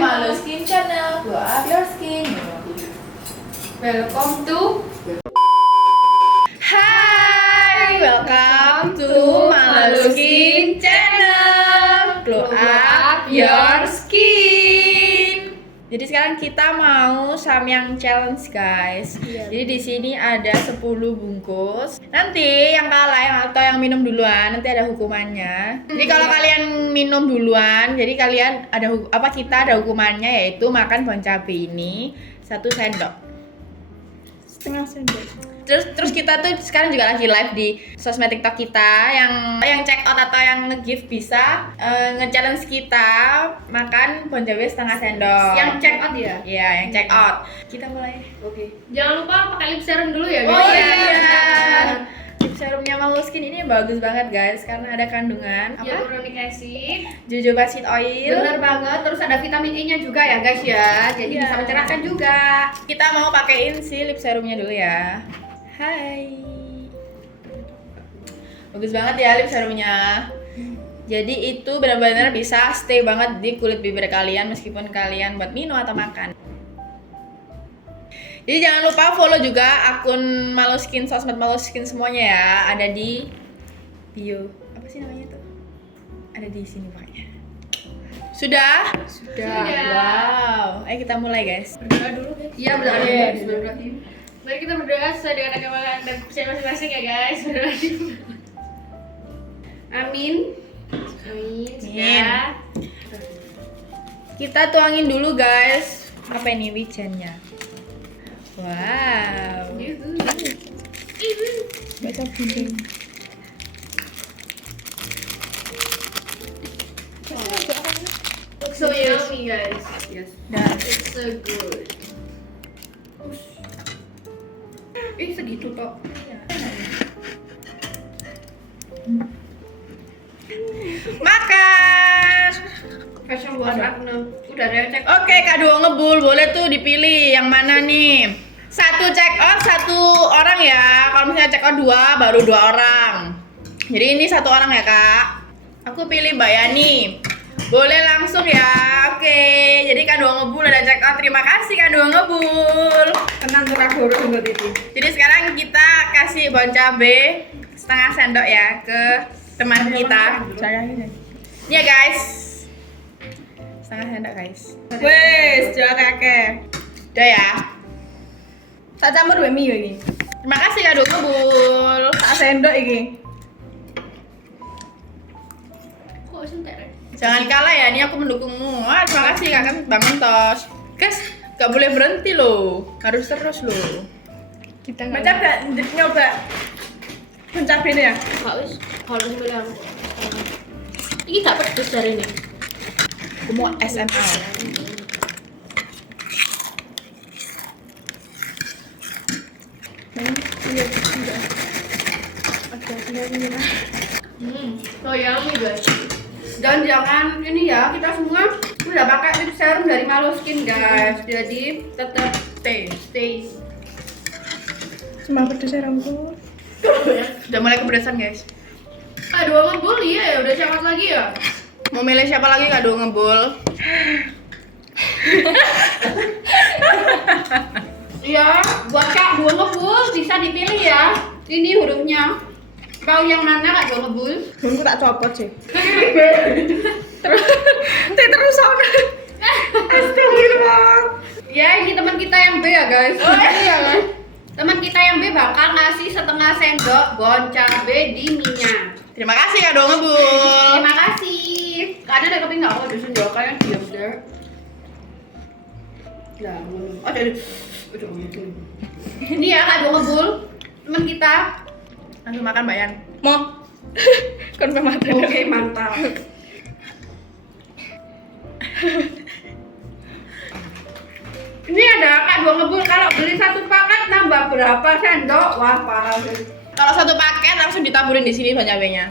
Malu Skin Channel. Glow up your skin. Welcome to Hai, welcome to Malu Skin Channel. Glow up your skin. Jadi sekarang kita mau Samyang challenge, guys. Jadi di sini ada 10 bungkus. Nanti yang kalah atau yang minum duluan nanti ada hukumannya. Jadi kalau kalian minum duluan, jadi kalian ada kita ada hukumannya, yaitu makan bon cabe ini 1 sendok. Setengah sendok. Terus kita tuh sekarang juga lagi live di sosmed TikTok kita, yang check out atau yang nge-give bisa nge-challenge kita makan bon cabe setengah sendok. yang check out ya? Iya, yang check out. Kita mulai. Oke. Jangan lupa pakai lip serum dulu ya, guys. Oh iya. Lip serumnya Malu Skin ini bagus banget, guys, karena ada kandungan Hyaluronic acid. jojoba seed oil. Bener banget, terus ada vitamin E-nya juga ya, guys ya. Jadi Iya. bisa mencerahkan juga. Kita mau pakein si lip serumnya dulu ya. Hai. Bagus banget ya lip serumnya. Jadi itu benar-benar bisa stay banget di kulit bibir kalian meskipun kalian buat minum atau makan. Jadi jangan lupa follow juga akun Malu Skin, sosmed Malu Skin semuanya ya. Ada di bio. Apa sih namanya tuh? Ada di sini pokoknya. Sudah? Sudah. Wow. Ayo kita mulai, guys. Berdoa dulu, guys. Iya, berdoa dulu. Iya. Bismillahirrahmanirrahim. Mari kita berdoa sesuai dengan agama dan kepercayaan masing-masing ya, guys. Amin. Amin. Sudah. Kita tuangin dulu, guys. Apa ini wijennya? Wow. Baca bunyi. Looks so yummy, guys. Yes. Dah. It's so good. Segitu toh. Makan. Fashion buat aku. Udah ada yang cek. Oke, Kak Duo Ngebul, boleh tuh dipilih yang mana nih? 1 check out 1 orang ya. Kalau misalnya check out 2 baru 2 orang. Jadi ini 1 orang ya, Kak. Aku pilih Mbak Yani. Boleh langsung ya. Oke. Jadi Kak Duo Ngebul ada check out. Terima kasih Kak Duo Ngebul. Tenang kurang untuk itu. Jadi sekarang kita kasih bon cabe setengah sendok ya ke teman kita. Ini ya, guys. Setengah sendok, guys. Wes, jangan kakek. Udah ya. Tak campur bemi yo iki. Terima kasih Kak Duo Ngebul. Tak sendok iki. Kok sentek? Jangan kalah ya, ini aku mendukungmu. Wah, terima kasih Kak Bangun Tos. Guys, gak boleh berhenti loh. Harus terus loh. Kita macam gak nyoba bon cabe ini ya? Enggak wis, kalau bilang. Ini gak pedes dari ini. Aku mau SML. Iya, sudah. Oke, sudah ini lah. So yummy, guys. Dan jangan ini ya, kita semua udah pakai lip serum dari Malu Skin, guys. Jadi tetap stay. Cuma pedes serumku. Udah mulai kepedesan, guys. Aduh, ngebul ya, udah siapa lagi ya? Mau milih siapa lagi Kak Duo Ngebul? Iya, buat Kak Duo Ngebul bisa dipilih ya. Ini hurufnya. Kau yang mana Kak Duo Ngebul? Bunku tak copot sih. Terus sono. Astagfirullah. Ya, ini teman kita yang B ya, guys. Oh iya kan? Teman kita yang B bakal ngasih setengah sendok bon cabe di minyak. Terima kasih Kak Duo Ngebul. Terima kasih. Karena ada keping nggak mau ada sendok kalian diam deh. Nah, ada. Ini ya Kak Duo Ngebul, teman kita. Langsung makan Mbak Yan. Mau. Konfirmasi. Oke, mantap. Ini ada Kak Duo Ngebul, kalau beli 1 paket nambah berapa sendok? Wah, parah sih. Kalau 1 paket langsung ditaburin di sini bon cabenya.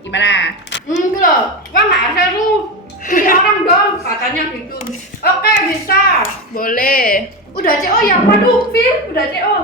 Gimana? Itu loh, wah nggak ada tuh. Punya orang dong, katanya gitu. Oke, bisa. Boleh. Udah CO ya, waduh, Fir, udah CO.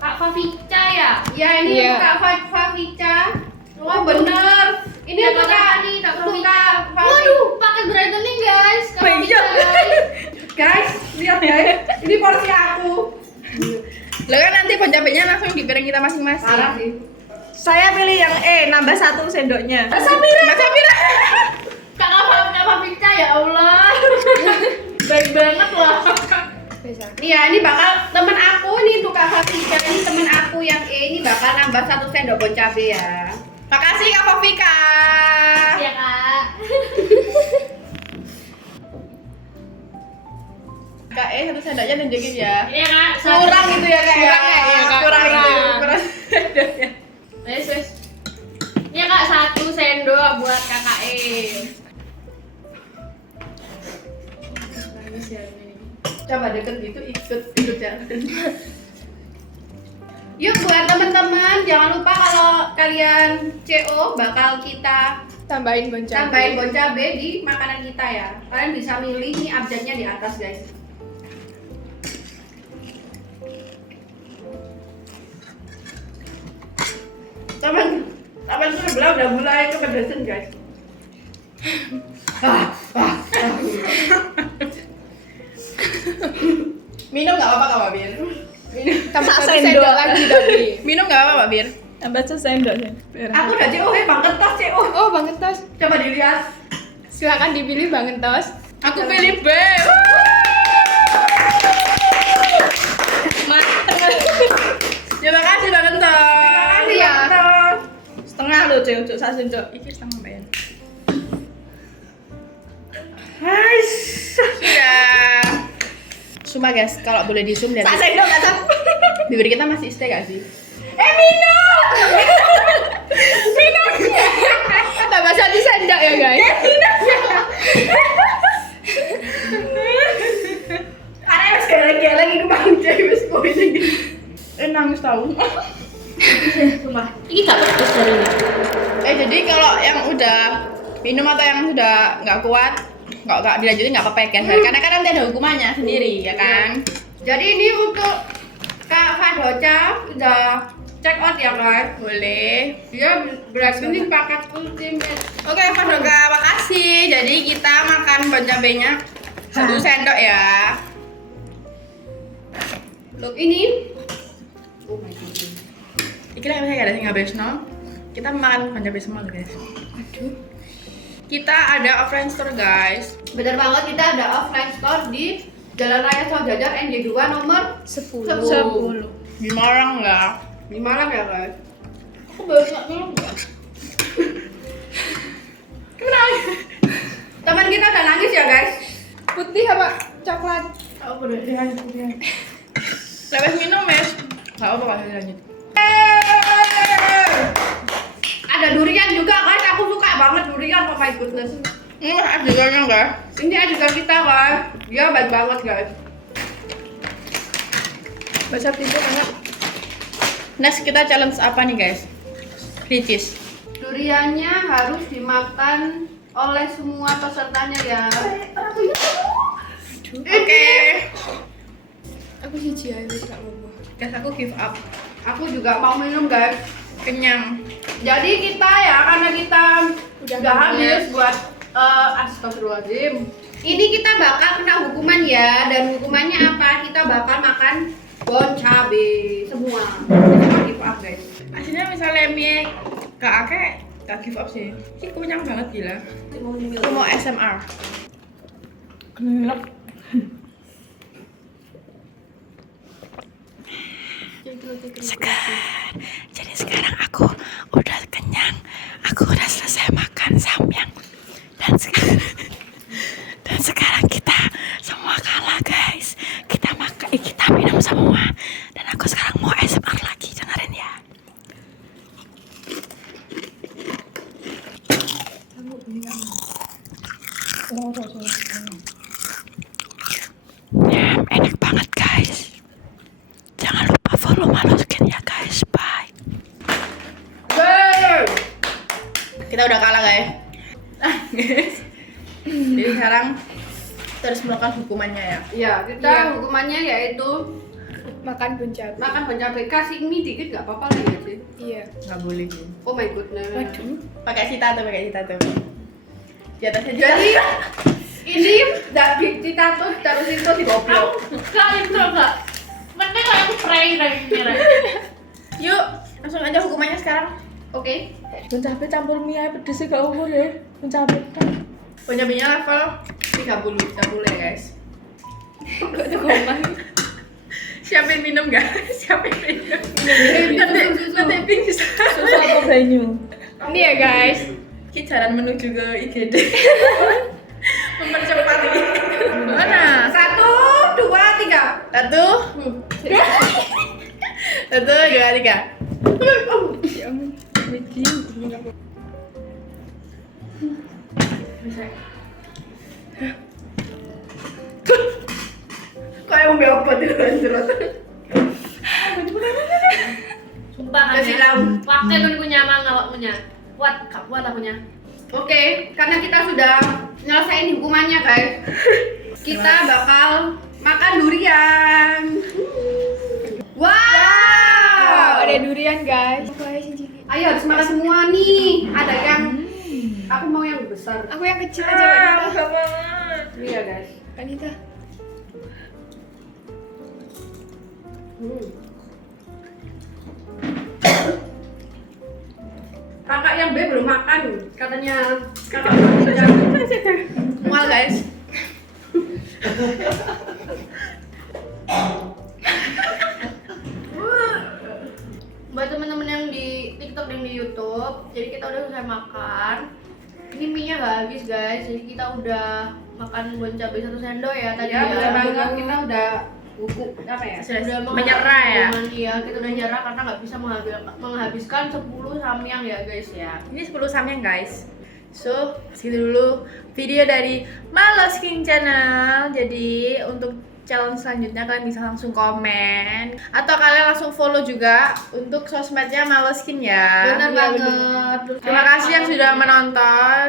Kak Favica ya? Ya ini Iya. Kak Favica. Oh bener. Ini Yang untuk mana Kak nih, Kak untuk Favica? Kak Favica. Waduh, paket brightening guys. Kak Iya. Favica, guys. guys. Ini porsi aku. Lo kan nanti bon cabenya langsung di piring kita masing-masing. Parah sih. Saya pilih yang nambah 1 sendoknya. Mas Sapira. Kak Fafika ya Allah. Baik banget loh. Nih ya, ini bakal temen aku nih tuh Kak Fafika, ini temen aku yang ini bakal nambah 1 sendok bon cabe ya. Makasih Kak Fafika. Iya Kak. Kak 1 sendoknya tunjukin ya. Iya Kak. Kurang gitu ya Kak. Kurang ya, iya, Kak. Kurang itu. Kurang. Kurang. Wes. Iya Kak, 1 sendok buat Kakak E. Coba deket gitu ikut jalan. Yuk buat teman-teman, jangan lupa kalau kalian CO bakal kita Tambahin bon cabe. tambahin bon cabe di makanan kita ya. Kalian bisa milih nih abjadnya di atas guys. Teman sebelah udah mulai kepedesan guys. Minum nggak apa-apa Kak Babir? Minum. Tambah 1 sendok lagi tapi. Minum nggak apa-apa Bir? Tambah 1 sendok sih. Aku udah CO, Bang Kentos CO. Oh, Bang Entos. Coba dilihat. Silakan dipilih Bang Entos. Aku pilih B. Terima kasih Bang Kentos. Makasih ya. Kentos. Setengah loh, Cek, untuk 1 sendok. Iki setengah Mbak. Hai. Sudah. Cuma guys, kalau boleh di zoom lihat. 1 sendok enggak satu. Bibir kita masih stay gak sih? Minum. Tambah 1 sendok ya, guys. Ada yang geleng-geleng itu Bang Jai wis kowe iki. Nangis tahu. Sumpah. Ini gak pedes dari ini. Jadi kalau yang udah minum atau yang udah nggak kuat, nggak dilanjutin nggak apa-apa ya guys. Karena kan nanti ada hukumannya sendiri ya kan. Jadi ini untuk Kak Fadoca udah check out ya guys. Boleh. Dia berarti ini paket ultimate. Oke Pak Doga, makasih. Jadi kita makan bon cabenya 1 sendok ya. Look ini. Oh my god. Iki lah saya ada sing ngabesno. Kita makan bon cabe semua loh guys. Aduh. Kita ada offline store guys. Bener banget, kita ada offline store di Jalan Raya Saujajar ND2 nomor 10. 10 Di Malang ya. di Malang ya guys. Aku baru nggak minum nggak? Teman kita udah nangis ya guys. Putih apa coklat? Oh, udah dilanjut. Lepas minum mes. Nggak apa kalau lanjut. Ada durian juga guys, aku suka banget durian, oh my goodness. Ini adegannya enggak? Ini ajudan kita guys, dia baik banget guys. Bahasa tipu banget. Next kita challenge apa nih guys? Ricis. Duriannya harus dimakan oleh semua pesertanya ya. Oke. Aku siji aja gak apa-apa. Guys aku give up. Aku juga mau minum guys. Kenyang. Jadi kita ya, karena kita Udah udah habis. habis buat astagfirullahaladzim. Ini kita bakal kena hukuman ya, dan hukumannya apa? Kita bakal makan bon cabe semua. Semua give up guys. Aslinya misalnya mie gak ake, gak give up sih. Ini kenyang banget gila. Aku mau SMR. Gelap. Jadi sekarang aku udah kenyang, aku udah selesai makan samyang dan sekarang kita semua kalah guys. Kita minum semua dan aku sekarang mau ASMR lagi, dengerin ya. Enak banget guys. Jangan lupa follow Maluskin ya guys. Bye. Kita udah kalah guys. Guys. Jadi sekarang kita harus melakukan hukumannya ya. Iya, kita Iya. hukumannya yaitu Makan bon cabe. makan bon cabe. Kasih mie dikit gak apa-apa lah ya sih. Iya. Nggak boleh sih. Oh my goodness. Waduh. Pakai cita tuh. Di atasnya Jadi Ini enggak ditato taruh situ di goblok. Kalian tuh enggak. Mending aku spray lagi kira. Yuk, langsung aja hukumannya sekarang. Oke. Mencapai campur mie aja pedes sih gak umur ya. Mencapai. Penyabainya level 30 ya guys. Kok itu koma? Siapin minum guys, siapin minum. Susu. Nanti pink bisa. Susu atau banyu? Ini ya guys. Ini jalan menuju ke IGD. Mempercepat ini. Mana? 1, 2, 3. 1, 2, 3. Ya ampun. Bikin. Kayak mau obat di jerot. Sumpah kan Kasih ya. lau. Pakai kan punya mang awak punya. Kuat, gak kuat aku punya. Oke, karena kita sudah nyelesain hukumannya guys. Kita bakal makan durian. Wow. Ada durian guys. Aku aja sih. Ayo harus makan semua nih. Ada yang aku mau yang besar. Aku yang kecil aja Kak Nita. Gak banget. Iya guys. Kak Nita. Kakak yang B belum makan. Katanya kakak Mual guys. Buat temen-temen yang di TikTok dan di YouTube, jadi kita udah selesai makan. Ini mie-nya gak habis guys, jadi kita udah makan bon cabai 1 sendok ya tadi ya, ya. bener banget. Kita udah buku apa ya? Udah Menyerah ya. Iya, kita udah nyerah karena nggak bisa menghabiskan 10 samyang ya guys ya. Ini 10 samyang guys. So, segitu dulu video dari Malos King Channel. Jadi untuk challenge selanjutnya kalian bisa langsung komen atau kalian langsung follow juga untuk sosmednya Malos King ya. Benar Iya, banget. Terima kasih yang sudah menonton.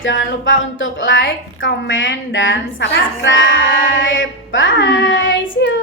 Jangan lupa untuk like, komen, dan subscribe. Bye. See you.